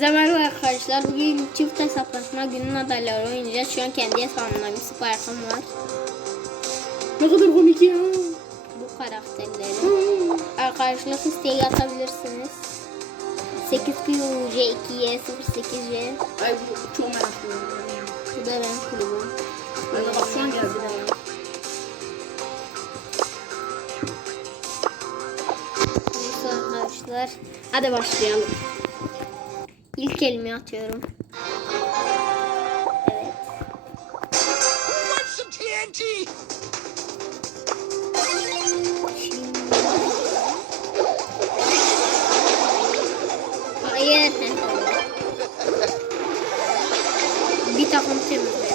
Merhaba arkadaşlar. Bugün çift hesaplaşma günün adayları oynayacağız. Şu an kendi hesabımda bir Spark'ım var. Ne kadar komik ya. Bu karakterleri. Arkadaşlık isteği atabilirsiniz. 8 QC 2Y 08C. Ay bu çok merak ediyorum. Bu da benim kulübüm. Ben de bak şu an geldi de. Neyse arkadaşlar. Hadi başlayalım. İlk elimi atıyorum. Evet. Hayır. Bir takım temizledim.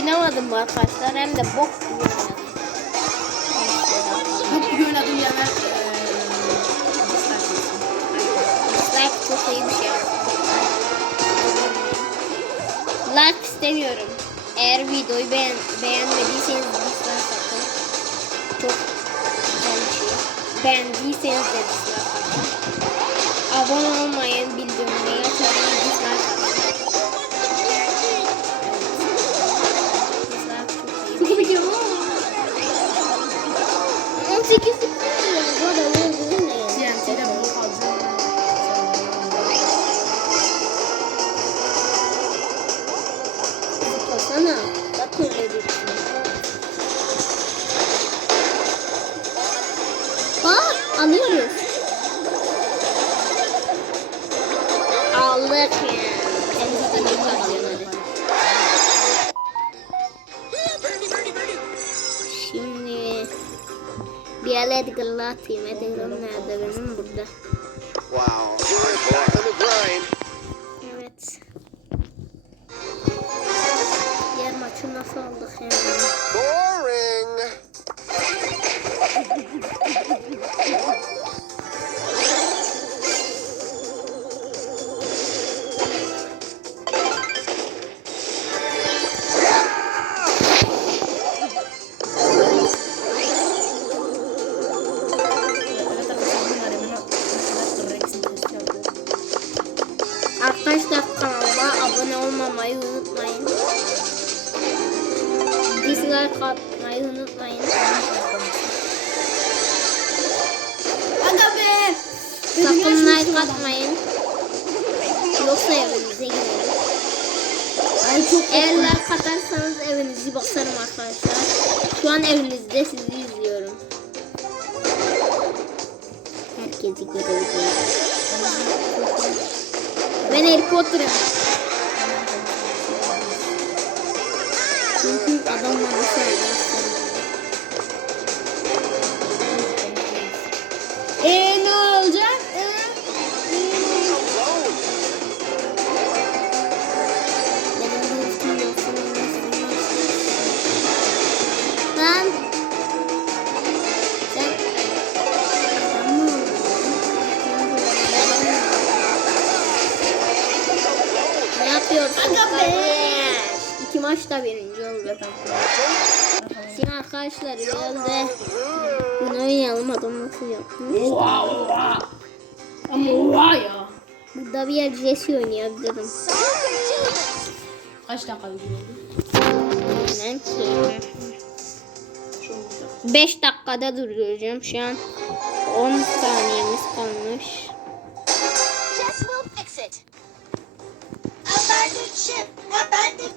Oynamadım bu arkadaşlar hem de bok gibi oynadım. Çok bir oynadım ya ben. eee, isterseniz. Like çok iyi bir şey. Like istemiyorum. Eğer videoyu beğen beğenmediyseniz dislike atın. Çok güzel bir şey. Beğendiyseniz de dislike atın. Abone olmayın, bir el Edgar'la atayım. Edgar'ım nerede benim? Olmamayı unutmayın. Dislike atmayı unutmayın. Aga be! Sakın like atmayın. Yoksa evinize girelim. Ay çok Eğer like atarsanız evinizi basarım arkadaşlar. Şu an evinizde sizi izliyorum. Herkesi görebiliyorum. Ben Harry Potter'ım. Çünkü adam bana söyledi. Eee ne olacak? Bir oldun? Ne yapıyorsun? Aga be! İki maçta birinci oldu. Şimdi arkadaşlar biraz da bunu oynayalım adam nasıl yapmış. Oha oha. Ama oha ya. Burada bir yer Jesse oynayabilirim. Kaç dakika video? Bilmem ki. Şu olmuş. 5 dakikada durduracağım şu an. 10 saniyemiz kalmış.